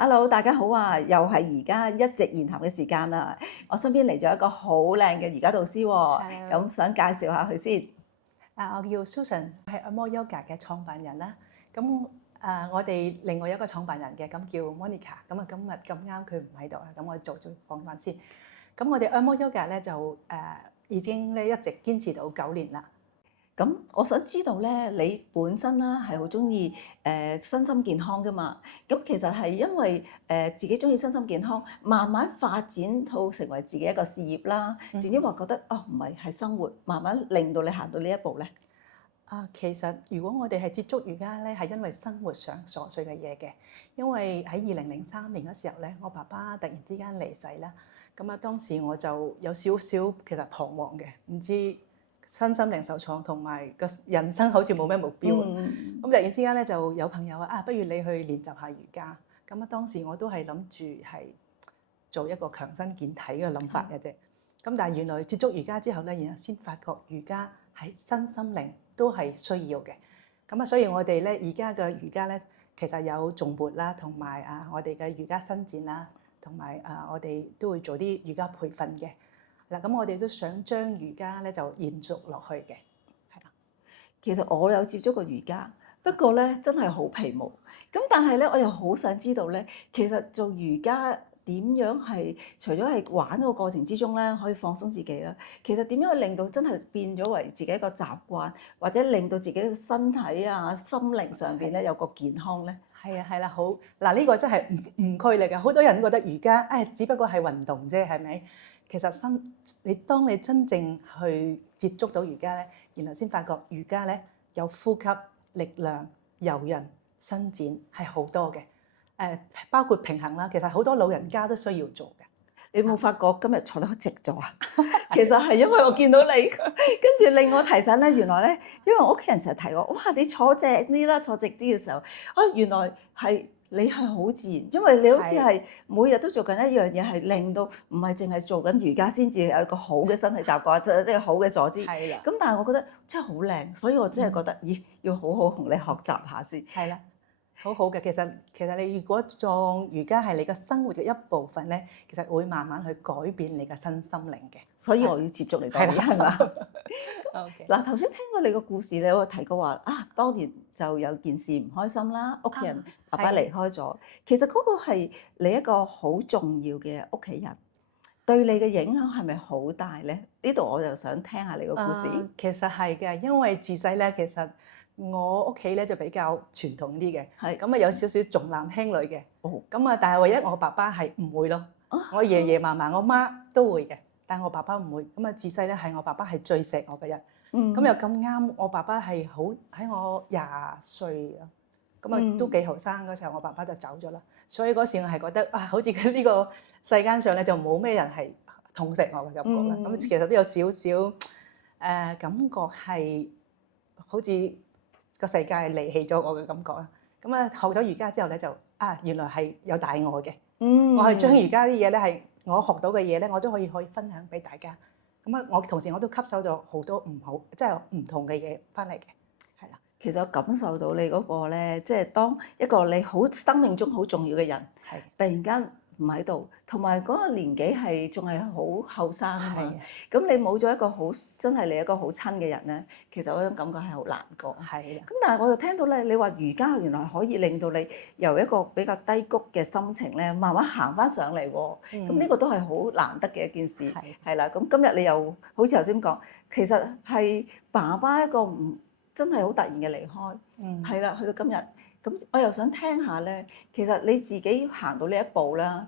Hello，大家好啊！又係而家一席言談嘅時間啦。我身邊嚟咗一個好靚嘅瑜伽導師喎， Hello，咁想介紹下佢先。我叫 Susan，係按摩 Yoga 嘅創辦人啦。咁我哋另外一個創辦人嘅，咁叫 Monica。咁今日咁啱佢唔喺度啊，咁我做咗訪問先。咁我哋按摩 Yoga 咧就已經咧一直堅持到9年啦。咁我想知道咧，你本身啦係好中意身心健康噶嘛？咁其實係因為自己中意身心健康，慢慢發展到成為自己一個事業啦，自己話覺得哦唔係生活，慢慢令到你行到呢一步咧。其實如果我哋係接觸瑜伽咧，係因為生活上瑣碎嘅嘢嘅。因為喺2003年嗰時候咧，我爸爸突然之間離世啦。咁當時我就有少少其實彷徨嘅，唔知身心靈受創，同埋個人生好似冇咩目標。咁突然之間咧就有朋友話不如你去練習下瑜伽。咁當時我都係諗住係做一個強身健體嘅諗法嘅啫。咁但係原來接觸瑜伽之後咧，然後先發覺瑜伽係身心靈都係需要嘅。咁所以我哋咧而家嘅瑜伽咧，其實有頌缽啦，同埋我哋嘅瑜伽伸展啦，同埋我哋都會做啲瑜伽培訓嘅。嗱，咁我哋都想將瑜伽咧就延續落去嘅，係啦。其實我有接觸過瑜伽，不過咧真係好皮毛。咁但係咧，我又好想知道咧，其實做瑜伽點樣係除咗係玩個過程之中咧，可以放鬆自己啦。其實點樣去令到真係變咗為自己一個習慣，或者令到自己嘅身體啊、心靈上邊咧有個健康咧？係啊，係啦，好嗱，呢個真係誤區嚟嘅。好多人都覺得瑜伽只不過係運動啫，係咪？其實當你真正去接觸到瑜伽咧，然後先發覺瑜伽咧有呼吸、力量、柔韌、伸展係好多嘅。包括平衡啦，其實好多老人家都需要做嘅。你有冇發覺今日坐得好直咗啊？其實係因為我見到你，跟住令我提醒咧，原來咧，因為我屋企人成日提我，哇！你坐直啲啦，坐直啲嘅時候，原來係你係好自然，因為你好似係每日都做緊一樣嘢，係令到唔係淨係做緊瑜伽先至有一個好嘅身體習慣，即係好嘅坐姿。係啦。咁但係我覺得真係好靚，所以我真係覺得，咦，要好好同你學習下先。係啦。好好嘅，其實你如果當瑜伽係你嘅生活嘅一部分咧，其實會慢慢去改變你嘅身心靈嘅。所以我要接觸你多啲，係嘛？OK。嗱，頭先聽過你個故事，你有提過話當年就有件事唔開心啦，屋企人爸爸離開咗。其實嗰個係你一個好重要嘅屋企人，對你嘅影響係咪好大咧？呢度我就想聽下你個故事。其實係嘅，因為自細咧，其實我屋企咧就比較傳統啲嘅，係咁有少少重男輕女嘅。哦，咁但係唯一我爸爸係唔會咯。我爺爺嫲嫲、我媽都會嘅，但係我爸爸唔會。咁自細咧係我爸爸係最錫我嘅人。咁又咁啱，我爸爸係好喺我20歲啊，咁都幾後生嗰時候，我爸爸就走咗啦。所以嗰時我係覺得好似佢呢個世間上咧就冇咩人係痛錫我嘅感覺啦。咁其實都有少少感覺係好似個世界離棄咗我嘅感覺啦。咁學咗瑜伽之後咧就原來係有大愛嘅。我係將瑜伽啲嘢咧係我學到嘅嘢咧，我都可以分享俾大家。我同時我都吸收咗好多即係唔同嘅嘢翻嚟嘅，係啦。其實我感受到你嗰個咧，即係當一個你好生命中好重要嘅人，係突然間唔喺度，同埋嗰個年紀係仲係好後生啊嘛。咁你冇咗一個好真係你一個好親嘅人咧，其實嗰種感覺係好難過。係啦。咁但係我就聽到咧，你話瑜伽原來可以令到你由一個比較低谷嘅心情咧，慢慢行翻上嚟喎。咁呢個都係好難得嘅一件事。係啦。咁今日你又好似頭先講，其實係爸爸一個唔真係好突然嘅離開。係啦，去到今日。咁我又想聽下咧，其實你自己行到呢一步啦，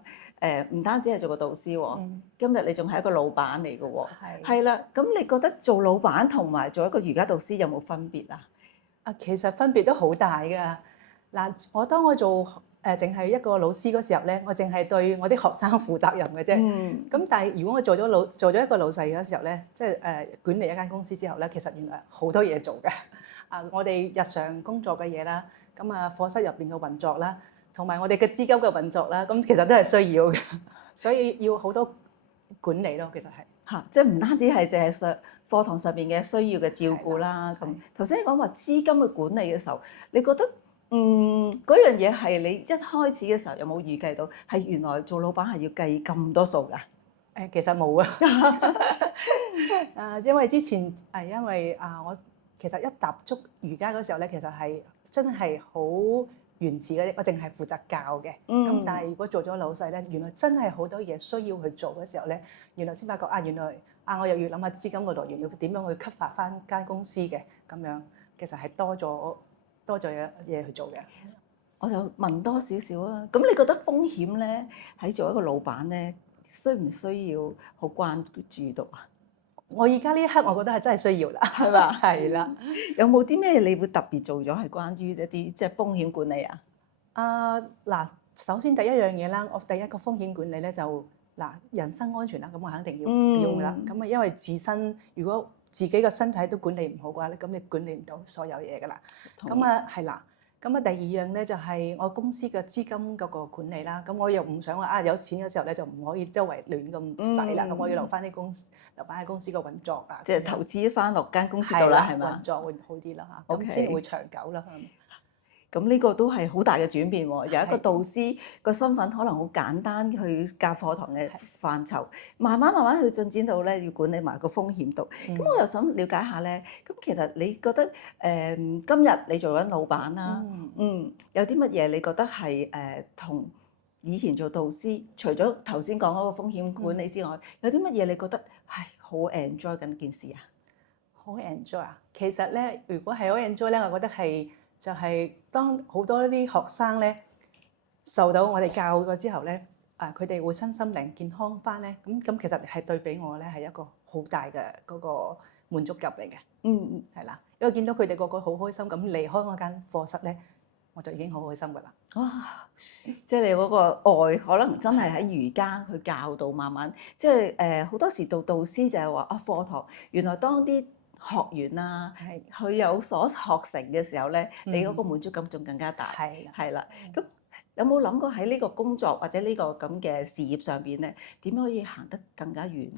唔單止係做個導師喎，今日你仲係一個老闆嚟嘅喎，係啦。咁你覺得做老闆同埋做一個瑜伽導師有冇分別啊？其實分別都好大㗎。嗱，當我做淨係一個老師嗰時候咧，我淨係對我啲學生負責任嘅啫。咁但係如果我做咗一個老細嗰時候咧，即係管理一間公司之後咧，其實原來好多嘢做嘅。我哋日常工作嘅嘢啦，咁課室入邊嘅運作啦，同埋我哋嘅資金嘅運作啦，咁其實都係需要嘅，所以要好多管理咯。其實係即係唔單止係淨係課堂上邊嘅需要嘅照顧啦。咁頭先你講話資金嘅管理嘅時候，你覺得嗰樣嘢係你一開始嘅時候有冇預計到係原來做老闆係要計咁多數㗎？其實冇啊，因為之前因為我其實一踏足瑜伽嗰時候咧，其實係真係好原始嘅，我淨係負責教嘅。咁但係如果做咗老細咧，原來真係好多嘢需要去做嘅時候咧，原來先發覺原來我又要諗下資金嘅來源，要點樣去吸發翻間公司嘅咁樣，其實係多咗嘢去做嘅。我就問多少少啊，咁你覺得風險咧喺做一個老闆咧，需唔需要好關注到啊？我而家呢一刻，我覺得係真係需要啦，係嘛？係啦。有冇啲咩你會特別做咗係關於一啲即係風險管理啊？嗱，首先第一樣嘢啦，我第一個風險管理咧就人身安全啦，咁我肯定要用啦。咁因為自身如果自己個身體都管理唔好嘅話咧，咁你管理唔到所有嘢噶啦。咁係啦。咁第二樣咧就係我公司嘅資金嗰個管理啦。咁我又唔想話有錢嘅時候咧就唔可以周圍亂咁使啦。咁我要留翻喺公司個運作啊。即係投資翻落間公司度啦，係嘛？運作會好啲啦嚇，咁先會長久啦。咁呢個都係好大嘅轉變喎。由一個導師個身份可能好簡單去教課堂嘅範疇，慢慢去進展到咧要管理埋個風險度。咁我又想了解下咧，咁其實你覺得今日你做緊老闆啦，有啲乜嘢你覺得係同以前做導師，除咗頭先講嗰個風險管理之外，有啲乜嘢你覺得係好 enjoy 緊件事啊？好 enjoy 啊！其實咧，如果係好 enjoy 咧，我覺得係。就係當好多啲學生咧受到我哋教過之後咧，佢哋會身心靈健康翻咧，咁其實係對比我咧係一個好大嘅嗰個滿足感嚟嘅。係啦，因為見到佢哋個個好開心咁離開我間課室咧，我就已經好開心噶啦。哇！即係你嗰個愛，可能真係喺瑜伽去教導，慢慢即係好多時做導師就係話課堂，原來當啲學員啊，佢有所學成嘅時候咧，你嗰個滿足感仲更加大。係啦，咁有冇諗過喺呢個工作或者呢個咁嘅事業上邊咧，點可以行得更加遠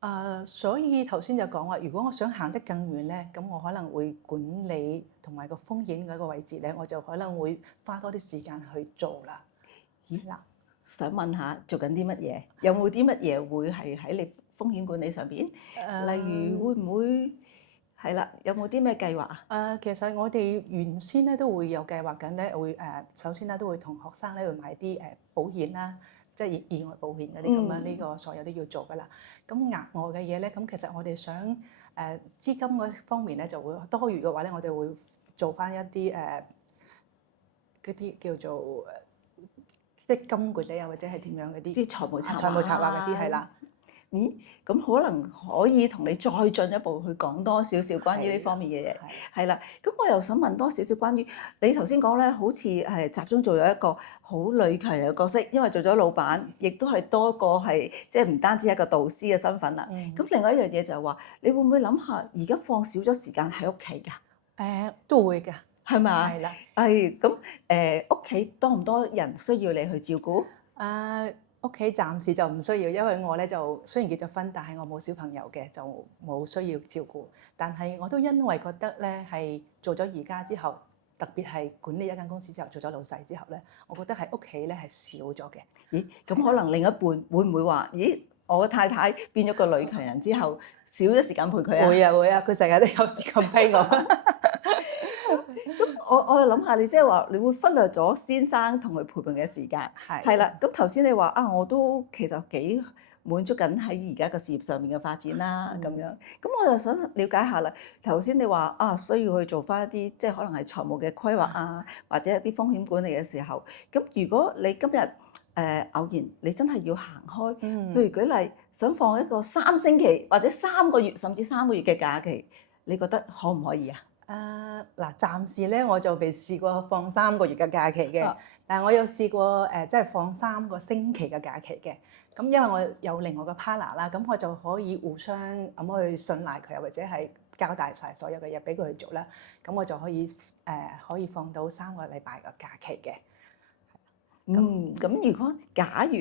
啊？所以頭先就講話，如果我想行得更遠咧，咁我可能會管理同埋個風險嗰個位置咧，我就可能會花多啲時間去做啦。咦嗱，想問下做緊啲乜嘢？有冇啲乜嘢會係喺你風險管理上邊？例如會唔會係啦？有冇啲咩計劃啊？其實我哋原先咧都會有計劃緊咧，會首先咧都會同學生咧會買啲保險啦，即係意外保險嗰啲咁樣，呢個所有都要做噶啦。咁額外嘅嘢咧，咁其實我哋想資金嗰方面咧就會多餘嘅話咧，我哋會做翻一啲嗰啲叫做積金管理啊，或者係點樣嗰啲，啲財務策劃嗰啲係啦。咦？咁可能可以同你再進一步去講多少少關於呢方面嘅嘢。係啦，咁我又想問多少少關於你頭先講咧，好似係集中做咗一個好女強人嘅角色，因為做咗老闆，亦都係多個係即係唔單止一個導師嘅身份啦。咁另外一樣嘢就係話，你會唔會諗下而家放少咗時間喺屋企㗎？都會㗎，係嘛？係啦。咁屋企多唔多人需要你去照顧？屋企暫時就唔需要，因為我咧就雖然結咗婚，但係我冇小朋友嘅，就冇需要照顧。但係我都因為覺得咧係做咗瑜伽之後，特別係管理一間公司之後，做咗老細之後咧，我覺得喺屋企咧係少咗嘅。咦？咁可能另一半會唔會話：咦，我嘅太太變咗個女強人之後，少咗時間陪佢啊？會啊，佢成日都有時間陪我。咁我又諗下，你即係話你會忽略咗先生同佢陪伴嘅時間，係啦。咁頭先你話我都其實幾滿足緊喺而家個事業上面嘅發展啦，咁樣。咁我又想了解下啦。頭先你話需要去做翻一啲即係可能係財務嘅規劃啊，或者一啲風險管理嘅時候，咁如果你今日偶然你真係要行開，譬如舉例想放一個3星期或者3個月甚至3個月嘅假期，你覺得可唔可以啊？暫時咧我就未試過放3個月嘅假期嘅，但係我有試過即係放3個星期嘅假期嘅。咁因為我有另外個 partner 啦，咁我就可以互相咁去信賴佢，或者係交代晒所有嘅嘢俾佢去做啦。咁我就可以放到3個禮拜嘅假期嘅。咁如果假如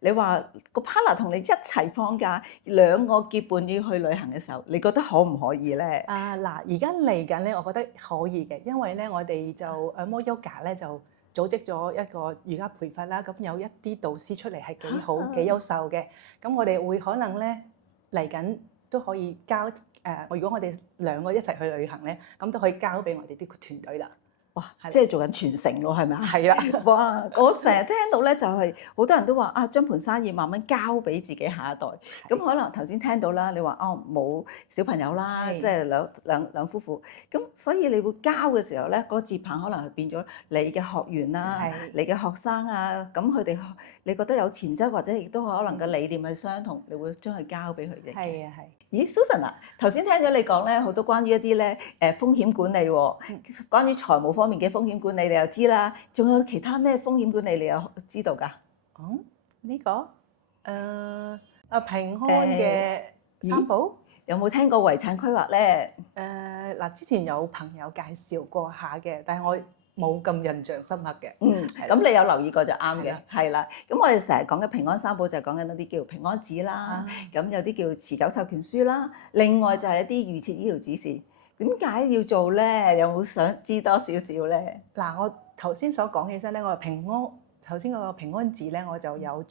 你話個 partner 同你一齊放假，兩個結伴要去旅行嘅時候，你覺得可唔可以咧？嗱，而家嚟緊咧，我覺得可以嘅，因為咧我哋就按摩 yoga 咧就組織咗一個瑜伽培訓啦，咁有一啲導師出嚟係幾好幾優秀嘅，咁我哋會可能咧嚟緊都可以交如果我哋兩個一齊去旅行咧，咁都可以交俾我哋啲團隊啦。哇！即係做緊傳承咯，係咪啊？係啦，哇！我成日聽到咧，就係好多人都話啊，將盤生意慢慢交俾自己下一代。咁可能頭先聽到啦，你話哦冇小朋友啦，係即係兩夫婦。咁所以你會交嘅時候咧，嗰個接棒可能係變咗你嘅學員啦係，你嘅學生啊。咁佢哋你覺得有潛質，或者亦都可能個理念係相同，你會將佢交俾佢哋嘅。係啊係。咦，Susan 啊，頭先聽咗你講咧，好多關於一啲咧風險管理喎，關於財務方面嘅風險管理你又知啦，仲有其他咩風險管理你又知道㗎？呢個平安嘅三寶。有冇聽過遺產規劃咧？之前有朋友介紹過下嘅，但係我冇咁印象深刻嘅。咁你有留意過就啱嘅係啦，係啦。咁我哋成日講嘅平安三寶就係講緊一啲叫平安紙啦，咁有啲叫持久授權書啦，另外就係一啲預設醫療指示。點解要做咧？有冇想知多少少咧？嗱，我頭先所講起身咧，我頭先嗰個平安紙咧，我就有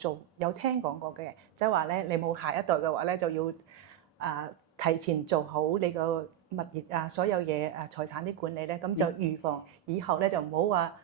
聽講過嘅，即係話咧，你冇下一代嘅話咧，就要提前做好你個物業啊，所有嘢財產啲管理咧，咁就預防以後咧就唔好話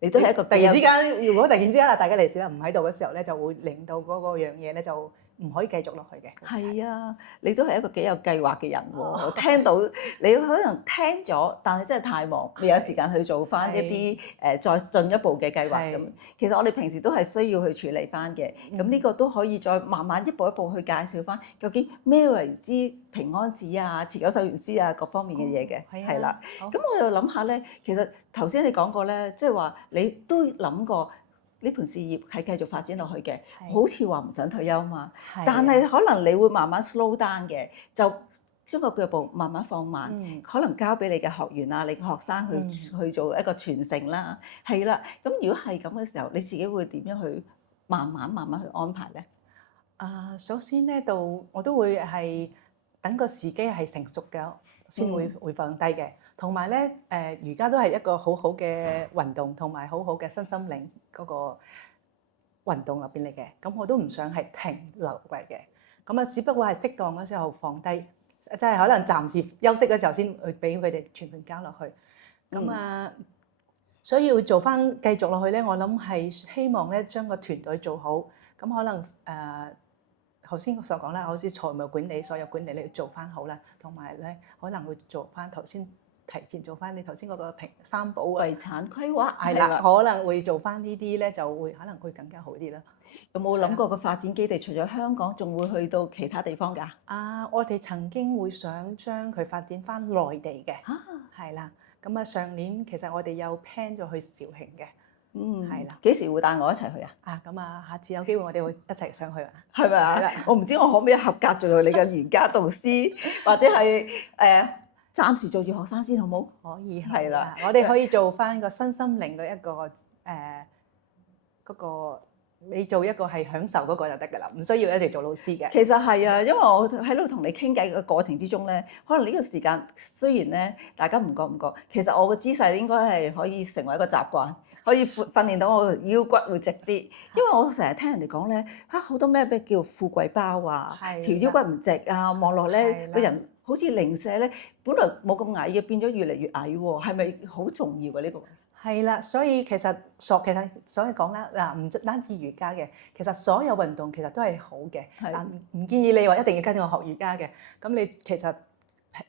你都係一個突然之間，如果突然之間大家嚟時啦唔喺度嘅時候咧，就會令到嗰個樣嘢咧就唔可以繼續落去嘅。係啊，你都係一個幾有計劃嘅人喎。我聽到你可能聽咗，但係真係太忙，未有時間去做翻一啲再進一步嘅計劃咁。其實我哋平時都係需要去處理翻嘅。咁呢個都可以再慢慢一步一步去介紹翻，究竟咩為之平安紙啊、持久授權書啊各方面嘅嘢嘅。係啦。咁我又諗下咧，其實頭先你講過咧，即係話你都諗過。呢盤事業係繼續發展落去嘅，好似話唔想退休嘛。但係可能你會慢慢 slow down 嘅，就將個腳步慢慢放慢，可能交俾你嘅學員啊、你嘅學生去做一個傳承啦。係啦，咁如果係咁嘅時候，你自己會點樣去慢慢去安排咧？首先咧，我都會係等個時機係成熟嘅，先會放低嘅。同埋咧，瑜伽都係一個好好嘅運動，同埋好好嘅身心靈嗰個運動入邊嚟嘅。咁我都唔想係停留嚟嘅。咁啊，只不過係適當嗰時候放低，即係可能暫時休息嘅時候先去俾佢哋全盤交落去。咁所以要做翻繼續落去咧，我諗係希望咧將個團隊做好。咁可能頭先所講啦，好似財務管理、所有管理你要做翻好啦，同埋咧可能會做翻頭先提前做翻你頭先嗰個三寶遺產規劃係啦，可能會做翻呢啲咧，就會可能會更加好啲啦。有冇諗過個發展基地除咗香港，仲會去到其他地方㗎？我哋曾經會想將佢發展翻內地嘅，係啦。咁上年其實我哋有 plan 咗去肇慶嘅。係啦，幾時會帶我一齊去啊？下次有機會我哋會一齊上去啊，係咪啊？我唔知我可唔可以合格做你嘅瑜伽導師，或者係暫時做住學生先，好冇？可以係啦，我哋可以做翻個身心靈嘅一個嗰個，你做一個係享受嗰個就得㗎啦，唔需要一直做老師嘅。其實係啊，因為我喺度同你傾偈嘅過程之中咧，可能呢個時間雖然咧大家唔覺，其實我個姿勢應該係可以成為一個習慣。可以訓練到我腰骨會直啲，因為我成日聽人哋講咧，好多咩叫富貴包啊，條腰骨唔直啊，望落咧個人好似零舍咧，本來冇咁矮嘅，變咗越嚟越矮喎，係咪好重要嘅呢個？係啦，所以其實所以講啦，嗱唔單止瑜伽嘅，其實所有運動其實都係好嘅，唔建議你話一定要跟我學瑜伽嘅，咁你其實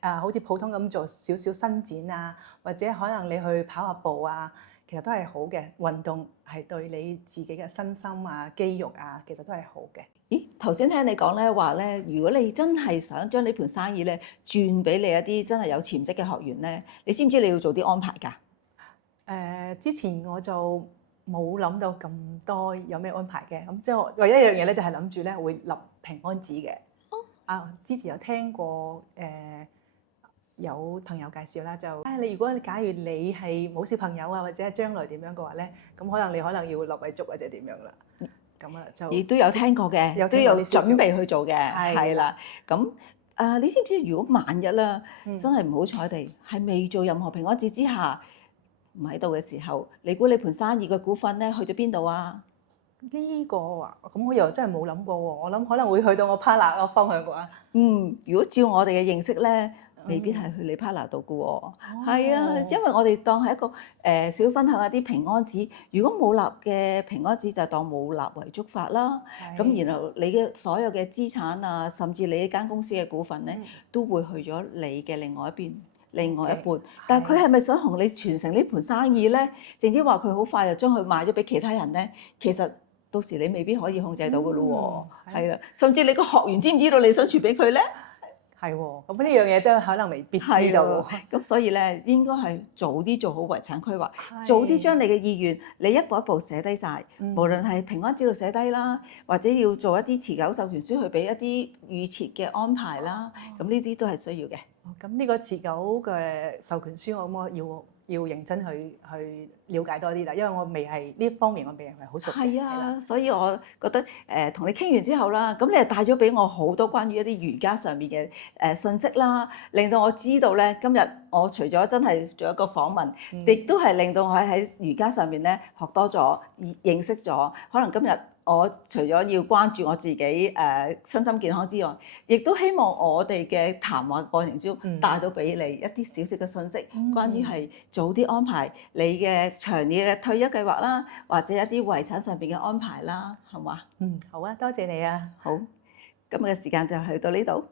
好似普通咁做少少伸展啊，或者可能你去跑下步啊。其實都係好嘅，運動係對你自己嘅身心啊、肌肉啊，其實都係好嘅。咦，頭先聽你講咧話咧，如果你真係想將呢盤生意咧轉俾你一啲真係有潛質嘅學員咧，你知唔知你要做啲安排㗎？之前我就冇諗到咁多有咩安排嘅，咁即係唯一一樣嘢咧就係諗住咧會立平安紙嘅。之前有聽過有朋友介紹啦，就你如果假如你係冇小朋友啊，或者係將來點樣嘅話咧，咁可能你要落遺囑或者點樣啦。咁啊就亦都有聽過嘅，有都有聽過啲少少準備去做嘅，係係啦。咁你知唔知如果萬一啦，嗯真係唔好彩地係未做任何平安紙之下唔喺度嘅時候，你估你盤生意嘅股份咧去咗邊度啊？呢個啊，咁我又真係冇諗過喎。我諗可能會去到我 partner 個方向啩。如果照我哋嘅認識咧，未必係去你 partner 度嘅喎。係啊，因為我哋當係一個小分享一啲平安紙，如果冇立嘅平安紙就當冇立遺囑法啦。咁然後你嘅所有嘅資產啊，甚至你呢間公司嘅股份咧，都會去咗你嘅另外一邊。另外一半，但係佢係咪想同你傳承呢盤生意咧？淨係話佢好快就將佢賣咗俾其他人咧，其實到時你未必可以控制到嘅咯喎，係啦，甚至你個學員知唔知道你想傳俾佢咧？係喎，咁呢樣嘢真係可能未必知道。咁所以咧，應該係早啲做好遺產規劃，早啲將你嘅意願，你一步一步寫低晒，無論係平安紙度寫低啦，或者要做一啲持久授權書去俾一啲預設嘅安排啦，咁呢啲都係需要嘅。咁呢個持久嘅授權書，我要認真去了解多啲啦，因為我未係呢方面，我未係好熟嘅。係啊，所以我覺得同你傾完之後啦，咁你係帶咗俾我好多關於一啲瑜伽上面嘅信息啦，令到我知道咧，今日我除咗真係做一個訪問，亦都係令到我喺瑜伽上面咧學多咗，認識咗，可能今日。我除咗要關注我自己身心健康之外，亦都希望我哋嘅談話過程中帶到俾你一啲少少嘅信息，關於係早啲安排你嘅長年嘅退休計劃啦，或者一啲遺產上邊嘅安排啦，係嘛？好啊，多謝你啊！好，今日嘅時間就去到呢度。